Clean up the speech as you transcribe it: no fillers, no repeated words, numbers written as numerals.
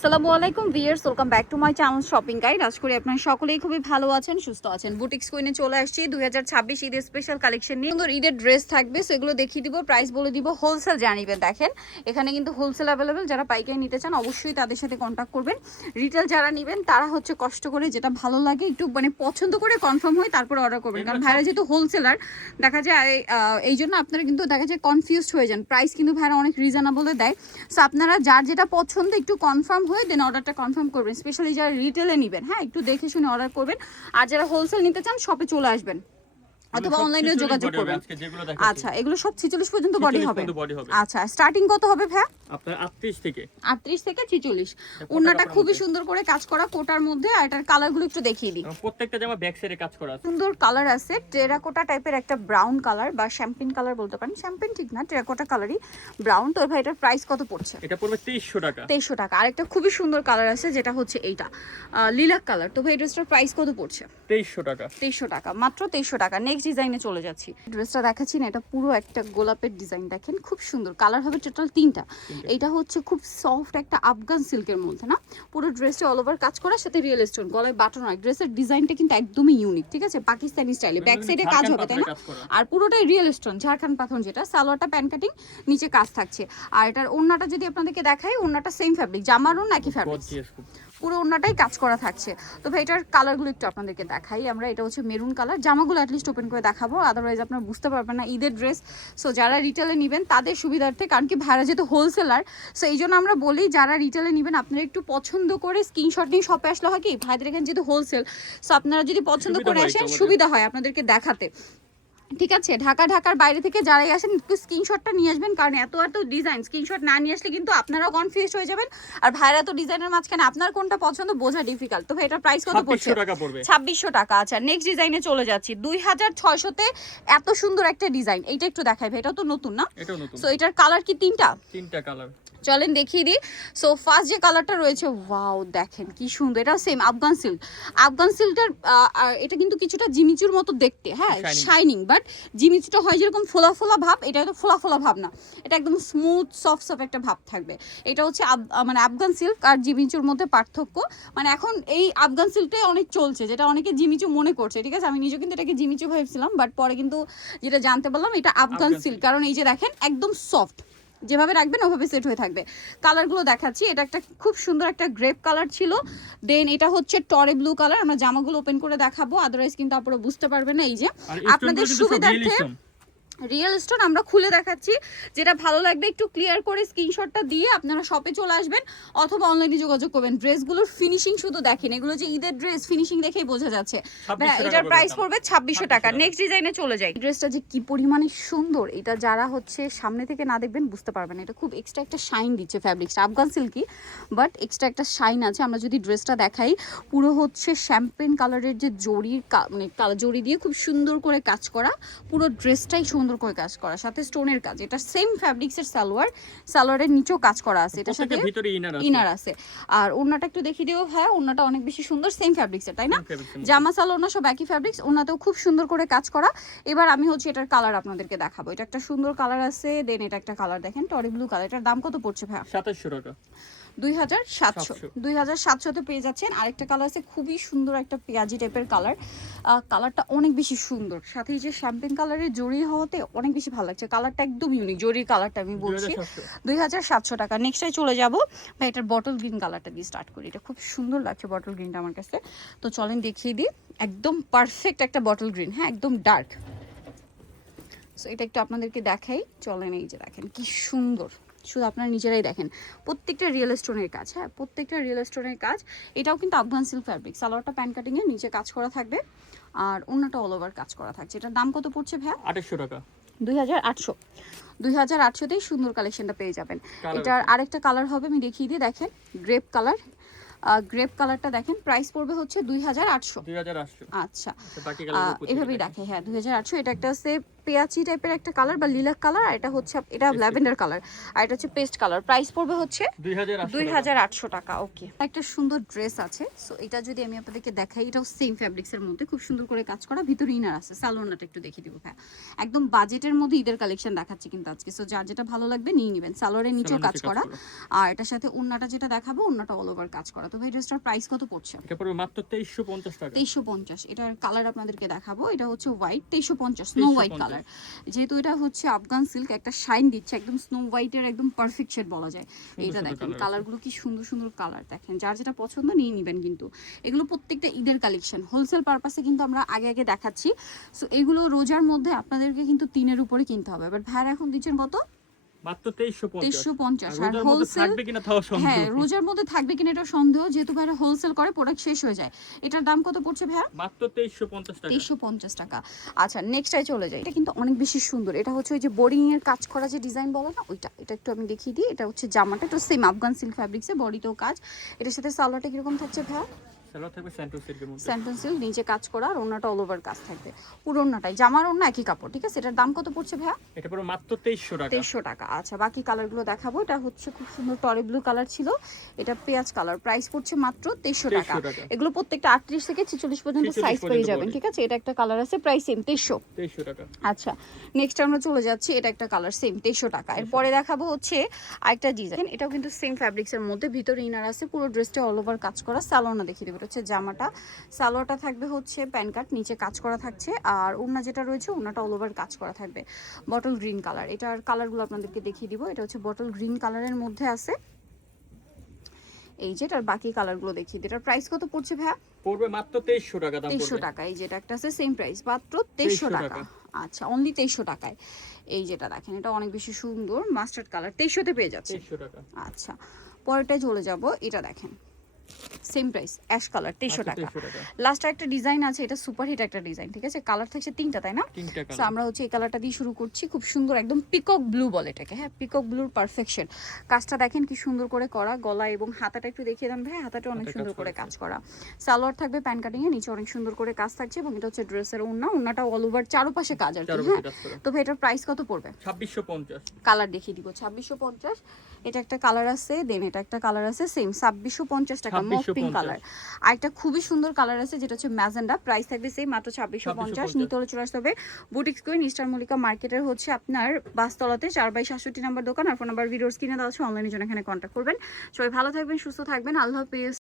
আসসালামু আলাইকুম viewers, welcome back to my channel shopping guide. আশা করি আপনারা সকলেই খুবই ভালো আছেন, সুস্থ আছেন। বুটিক্স কুইনে চলে আসছি 2026 ঈদের স্পেশাল কালেকশন নিয়ে। সুন্দর ঈদের ড্রেস থাকবে, সো এগুলো দেখিয়ে দিব, প্রাইস বলে দিব, হোলসেল জানিবেন। দেখেন এখানে কিন্তু হোলসেল অ্যাভেলেবেল, যারা পাইকারি নিতে চান অবশ্যই তাদের সাথে কন্ট্যাক্ট করবেন। রিটেল যারা নেবেন তারা হচ্ছে কষ্ট করে যেটা ভালো লাগে একটু মানে পছন্দ করে কনফার্ম হয়ে তারপর অর্ডার করবেন, কারণ ভাইরা যেহেতু হোলসেলার দেখা যায় এই জন্য আপনারা কিন্তু দেখা যায় কনফিউজড হয়ে যান। প্রাইস কিন্তু ভাইরা অনেক রিজনেবলে দেয়, সো আপনারা যার যেটা পছন্দ একটু কনফার্ম হয়ে দেন অর্ডারটা কনফার্ম করবেন। স্পেশালি যারা রিটেলে নেবেন, হ্যাঁ একটু দেখে শুনে অর্ডার করবেন। আর যারা হোলসেল নিতে চান শপে চলে আসবেন অথবা অনলাইনে যোগাযোগ করবেন। আচ্ছা, এগুলো সব 46 পর্যন্ত বডি হবে। আচ্ছা, স্টার্টিং কত হবে ভাই? আপনার 38 থেকে 46। ওন্নাটা খুবই সুন্দর করে কাজ করা কোটার মধ্যে, আর এটার কালারগুলো একটু দেখিয়ে দিই। প্রত্যেকটা জামা ব্যাক সাইডে কাজ করা আছে। সুন্দর কালার আছে, টেরাকোটা টাইপের একটা ব্রাউন কালার বা শ্যাম্পেন কালার বলতে পারেন। শ্যাম্পেন ঠিক না, টেরাকোটা কালারই ব্রাউন। তো ভাই এটার প্রাইস কত পড়ছে? এটা পড়বে 2300 টাকা। 2300 টাকা। আরেকটা খুবই সুন্দর কালার আছে যেটা হচ্ছে এইটা লিলাক কালার। তো ভাই ড্রেসটার প্রাইস কত পড়ছে? 2300 টাকা। 2300 টাকা, মাত্র 2300 টাকা। নেক্সট ডিজাইনে চলে যাচ্ছি। ড্রেসটা দেখাচ্ছি না, এটা পুরো একটা গোলাপের ডিজাইন। দেখেন খুব সুন্দর, কালার হবে টোটাল তিনটা। এইটা হচ্ছে খুব সফট একটা আফগান সিল্কের মধ্যে না, পুরো ড্রেসটা অল ওভার কাজ করার সাথে রিয়েল স্টোন, গলায় বাটন হয়। ড্রেসের ডিজাইনটা কিন্তু একদমই ইউনিক, ঠিক আছে, পাকিস্তানি স্টাইলে। ব্যাক সাইডে কাজ হবে তাই না, আর পুরোটাই রিয়েল স্টোন, ঝাড়খান্ড পাথর যেটা। সালোয়ারটা প্যান কাটিং, নিচে কাজ থাকছে। আর এটার ওড়নাটা যদি আপনাদেরকে দেখাই, ওড়নাটা সেম ফ্যাব্রিক, জামার ওড়না একই ফ্যাব্রিক, পুরো ওড়নাটাই কাজ করা থাকছে। তো ভাই এটার কালারগুলো একটু আপনাদেরকে দেখাই আমরা। এটা হচ্ছে মেরুন কালার, জামাগুলো অ্যাটলিস্ট ওপেন করে দেখাবো, আদারওয়াইজ আপনারা বুঝতে পারবেন না ঈদের ড্রেস। সো যারা রিটেলে নেবেন তাদের সুবিধার্থে, কারণ কি ভাইরা যেহেতু হোলসেলার, সো এই জন্য আমরা বলি যারা রিটেলে নেবেন আপনারা একটু পছন্দ করে স্ক্রিনশট নিয়ে শপে আসলে হয় কি, ভাইদের এখানে যেহেতু হোলসেল, সো আপনারা যদি পছন্দ করে আসেন সুবিধা হয় আপনাদেরকে দেখাতে, ঠিক আছে। ঢাকার বাইরে থেকে যারাই আসেন একটু স্ক্রিনশটটা নিয়ে আসবেন, কারণ এত ডিজাইন স্ক্রিনশট না নিয়ে আসলে কিন্তু আপনারাও কনফিউজ হয়ে যাবেন, আর ভাইরা তো ডিজাইনের মাঝখানে আপনার কোনটা পছন্দ বোঝা ডিফিকাল্ট। তো এটার প্রাইস কত পড়ছে? 2600 টাকা। আচ্ছা, নেক্সট ডিজাইনে চলে যাচ্ছি। 2600 তে এত সুন্দর একটা ডিজাইন, এইটা একটু দেখাই ভাই, এটাও তো নতুন না? সো এটার কালার কি তিনটা কালার? চলেন দেখিয়ে দিই। সো ফার্স্ট যে কালারটা রয়েছে, ওয়াও দেখেন কি সুন্দর, এটা সেম আফগান সিল্ক। আফগান সিল্কটার এটা কিন্তু কিছুটা জিমিচুর মতো দেখতে, হ্যাঁ শাইনিং, বাট জিমিচুটা হয় যেরকম ফোলা ফোলা ভাব, এটা তো ফোলা ফোলা ভাব না, এটা একদম স্মুথ সফট সফট একটা ভাব থাকবে। এটা হচ্ছে মানে আফগান সিল্ক আর জিমিচুর মধ্যে পার্থক্য। মানে এখন এই আফগান সিল্কটাই অনেক চলছে, যেটা অনেকে জিমিচু মনে করছে, ঠিক আছে। আমি নিজেও কিন্তু এটাকে জিমিচু ভাবছিলাম, বাট পরে কিন্তু যেটা জানতে পারলাম এটা আফগান সিল্ক, কারণ এই যে দেখেন একদম সফট, যেভাবে রাখবেন ওভাবে সেট হয়ে থাকবে। কালারগুলো দেখাচ্ছি। এটা একটা খুব সুন্দর একটা গ্রেপ কালার ছিল, দেন এটা হচ্ছে টরে ব্লু কালার। আমরা জামাগুলো ওপেন করে দেখাবো, আদারওয়াইজ কিন্তু আপনারা বুঝতে পারবেন না। এই যে আপনাদের সুবিধার্থে রিয়েল স্টোন আমরা খুলে দেখাচ্ছি, যেটা ভালো লাগবে একটু ক্লিয়ার করে স্ক্রিনশটটা দিয়ে আপনারা শপে চলে আসবেন অথবা অনলাইনে যোগাযোগ করবেন। ড্রেসগুলোর ফিনিশিং শুধু দেখেন, এগুলো যে ঈদের ড্রেস ফিনিশিং দেখেই বোঝা যাচ্ছে। এটার প্রাইস পড়বে 2600 টাকা। নেক্সট ডিজাইনে চলে যাই। ড্রেসটা যে কি পরিমাণে সুন্দর, এটা যারা হচ্ছে সামনে থেকে না দেখবেন বুঝতে পারবেন। এটা খুব এক্সট্রা একটা শাইন দিচ্ছে, ফ্যাব্রিক্সটা আফগান সিল্কি বাট এক্সট্রা একটা শাইন আছে। আমরা যদি ড্রেসটা দেখাই, পুরো হচ্ছে শ্যাম্পেন কালারের যে জরির মানে জরি দিয়ে খুব সুন্দর করে কাজ করা, পুরো ড্রেসটাই সুন্দর করে কাজ করা, সাথে স্টোনের কাজ। এটা সেম ফ্যাব্রিক্সের সালোয়ারের নিচেও কাজ করা আছে, এটার সাথে ইনার আছে। আর ওড়নাটা একটু দেখিয়ে দিও ভাই, ওড়নাটা অনেক বেশি সুন্দর, সেম ফ্যাব্রিক্সের তাই না? জামা সালোয়ার ওড়না সব একই ফ্যাব্রিক্স, ওড়নাতেও খুব সুন্দর করে কাজ করা। এবার আমি হচ্ছে এটার কালার আপনাদেরকে দেখাবো। এটা একটা সুন্দর কালার আছে, দেন এটা একটা কালার দেখেন টরি ব্লু কালার। এটার দাম কত পড়ছে ভাই? 2700 টাকা। 2700 পেয়ে যাচ্ছেন। আরেকটা কালার আছে খুবই সুন্দর, একটা পেঁয়াজি টাইপের কালার। কালারটা অনেক বেশি সুন্দর, সাথে এই যে শ্যাম্পেন কালারের জরি হওয়াতে অনেক বেশি ভালো লাগছে। কালারটা একদম ইউনিক, জরির কালারটা আমি বলছি। 2700 টাকা। নেক্সটে চলে যাব ভাই, এটার বটল গ্রিন কালারটা দিয়ে স্টার্ট করি। এটা খুব সুন্দর লাগছে বটল গ্রিনটা আমার কাছে, তো চলেন দেখিয়ে দিই। একদম পারফেক্ট একটা বটল গ্রিন, হ্যাঁ একদম ডার্ক। সো এটা একটু আপনাদেরকে দেখাই, চলেন। এই যে দেখেন কি সুন্দর, শুধু আপনারা নিজেরাই দেখেন, প্রত্যেকটা রিয়েল স্টোনের কাজ, হ্যাঁ প্রত্যেকটা রিয়েল স্টোনের কাজ। এটাও কিন্তু আফগান সিল্ক ফ্যাব্রিক। সালোয়ারটা প্যান কাটিং এর, নিচে কাজ করা থাকবে, আর ওড়নাটা অল ওভার কাজ করা থাকছে। এটার দাম কত পড়ছে ভাই? 2800 টাকা। 2800তেই সুন্দর কালেকশনটা পেয়ে যাবেন। এটার আরেকটা কালার হবে, আমি দেখিয়ে দিই। দেখেন গ্রেপ কালার, গ্রেপ কালারটা দেখেন, প্রাইস পড়বে হচ্ছে 2800। আচ্ছা, এভাবেই দেখে, হ্যাঁ 2800। এটা একটা আছে পেঁয়াজি টাইপের একটা কালার বা লিলাক কালার, আর এটা হচ্ছে এটা ল্যাভেন্ডার কালার, আর এটা হচ্ছে পেস্ট কালার। প্রাইস পড়বে হচ্ছে 2800 টাকা। ওকে, একটা সুন্দর ড্রেস আছে। সো এটা যদি আমি আপনাদেরকে দেখাই, এটাও সেম ফ্যাব্রিক্সের মধ্যে খুব সুন্দর করে কাজ করা, ভিতরে ইনার আছে। সালোয়ারটা একটু দেখিয়ে দিব ভাই, একদম বাজেটের মধ্যে ঈদের কালেকশন দেখাচ্ছি কিন্তু আজকে। সো যার যেটা ভালো লাগবে নিয়ে নেবেন। সালোয়ারের নিচেও কাজ করা, আর এটার সাথে ওন্নাটা যেটা দেখাবো ওন্নাটা অল ওভার কাজ করা। তো ভাই ড্রেসটার প্রাইস কত পড়ছে? এটা পড়বে মাত্র 2350 টাকা। 2350। এটার কালার আপনাদেরকে দেখাবো, এটা হচ্ছে হোয়াইট, 2350 স্নো হোয়াইট কালার। যেহেতু এটা হচ্ছে আফগান সিল্ক, একটা শাইন দিচ্ছে, একদম স্নো হোয়াইটের একদম পারফেক্ট শেড বলা যায়। এইটা দেখেন কালারগুলো কি সুন্দর সুন্দর কালার, দেখেন যার যেটা পছন্দ নিয়ে নেবেন। কিন্তু এগুলো প্রত্যেকটা ঈদের কালেকশন, হোলসেল পারপাসে কিন্তু আমরা আগে আগে দেখাচ্ছি। সো এগুলো রোজার মধ্যে আপনাদেরকে কিন্তু 3-এর উপরে কিনতে হবে। বাট ভাইরা এখন দিচ্ছেন কত? মাত্র 2350। আর হোলসেল থাকবে কিনা তাও সন্দেহ। হ্যাঁ, রোজার মধ্যে থাকবে কিনা এটা সন্দেহ, যেহেতু ভাইরা হোলসেল করে, প্রোডাক্ট শেষ হয়ে যায়। এটার দাম কত পড়ছে ভাইয়া? মাত্র 2350 টাকা। 2350 টাকা। আচ্ছা, নেক্সটটাই চলে যাই। এটা কিন্তু অনেক বেশি সুন্দর। এটা হচ্ছে ওই যে বোরিং এর কাজ করা যে ডিজাইন বলে না, ওইটা। এটা একটু আমি দেখিয়ে দিই। এটা হচ্ছে জামাটা, এটা সেম আফগান সিল্ক ফ্যাব্রিক্সে, বডিতেও কাজ। এটার সাথে সালোয়ারটা কিরকম থাকছে ভাইয়া? সালোয়ার থাকবে স্যান্টন সিল্কের মধ্যে। স্যান্টন সিল্ক, নিচে কাজ করা, আর ওন্নাটা অল ওভার কাজ থাকবে। পুরো ওন্নাটাই, জামার ওন্না একই কাপড়, ঠিক আছে। এটার দাম কত পড়ছে ভাইয়া? এটা পড়বে মাত্র 2300 টাকা। 2300 টাকা। আচ্ছা, বাকি কালারগুলো দেখাবো। এটা হচ্ছে খুব সুন্দর টরে ব্লু কালার ছিল, এটা পেঁয়াজ কালার। প্রাইস পড়ছে মাত্র 2300 টাকা। এগুলো প্রত্যেকটা 38 থেকে 46 পর্যন্ত সাইজ পেয়ে যাবেন, ঠিক আছে। এটা একটা কালার আছে, প্রাইস সেম 2300 টাকা। আচ্ছা, নেক্সট আমরা চলে যাচ্ছি। এটা একটা কালার, সেম 2300 টাকা। এরপরে দেখাবো হচ্ছে আরেকটা ডিজাইন। এটাও কিন্তু সেম ফ্যাব্রিক্সের মধ্যে, ভিতরে ইনার আছে, পুরো ড্রেসটা অল ওভার কাজ করা। সালোয়ারটা দেখিয়ে দেবো। এটা হচ্ছে জামাটা, সালোয়ারটা থাকবে হচ্ছে প্যান্ট কাট, নিচে কাজ করা থাকছে, আর ওন্না যেটা রয়েছে ওন্নাটা অল ওভার কাজ করা থাকবে। বটল গ্রিন কালার, এটার কালারগুলো আপনাদেরকে দেখিয়ে দিব। এটা হচ্ছে বটল গ্রিন কালারের মধ্যে আছে, এই যে। এটার বাকি কালারগুলো দেখিয়ে দিই। এটার প্রাইস কত পড়ছে ভাইয়া? পড়বে মাত্র 2300 টাকা দাম পড়বে। 2300 টাকা। এই যেটা একটা আছে সেম প্রাইস, মাত্র 2300 টাকা। আচ্ছা, অনলি 2300 টাকায়। এই যেটা দেখেন, এটা অনেক বেশি সুন্দর মাস্টার্ড কালার, 2300 তে পেয়ে যাচ্ছে। 2300 টাকা। আচ্ছা, পরেরটায় চলে যাব। এটা দেখেন, সেম প্রাইস, অ্যাশ কালার, 2300 টাকা। লাস্ট একটা ডিজাইন আছে, এটা সুপার হিট একটা ডিজাইন, ঠিক আছে। কালার থাকছে 3টা, তাই না? 3টা কালার। সো আমরা হচ্ছে এই কালারটা দিয়ে শুরু করছি। খুব সুন্দর, একদম পিকক ব্লু বলে এটাকে। হ্যাঁ, পিকক ব্লুর পারফেকশন। কাজটা দেখেন কি সুন্দর করে করা, গলা এবং হাতাটা একটু দেখিয়ে দেন ভাই। হাতাটা অনেক সুন্দর করে কাজ করা। সালোয়ার থাকবে প্যান্ট কাটিং এ, নিচে অনেক সুন্দর করে কাজ থাকছে, এবং এটা হচ্ছে ড্রেসের ওন্না। ওন্নাটা অল ওভার চারপাশে কাজ আর কি। হ্যাঁ, তো ভাই এটার প্রাইস কত পড়বে? 2650। কালার দেখিয়ে দিব। 2650। এটা একটা কালার আছে, দেন এটা একটা কালার আছে, সেম 2650 টাকা, মফ পিঙ্ক কালার। আর একটা খুবই সুন্দর কালার আছে, যেটা হচ্ছে ম্যাজেন্ডা। প্রাইস থাকবে সেই মাত্র 2650। নিতে হলে চলে আসতে হবে বুটিক্স কুইন, ইস্টার মল্লিকা মার্কেটের হচ্ছে আপনার বাসতলাতে 4/67 নাম্বার দোকান। আর ফোন নাম্বার ভিডিওর স্ক্রিনে দেওয়া আছে, অনলাইনের জন্য এখানে কন্ট্যাক্ট করবেন। সবাই ভালো থাকবেন, সুস্থ থাকবেন, আল্লাহ হাফেজ।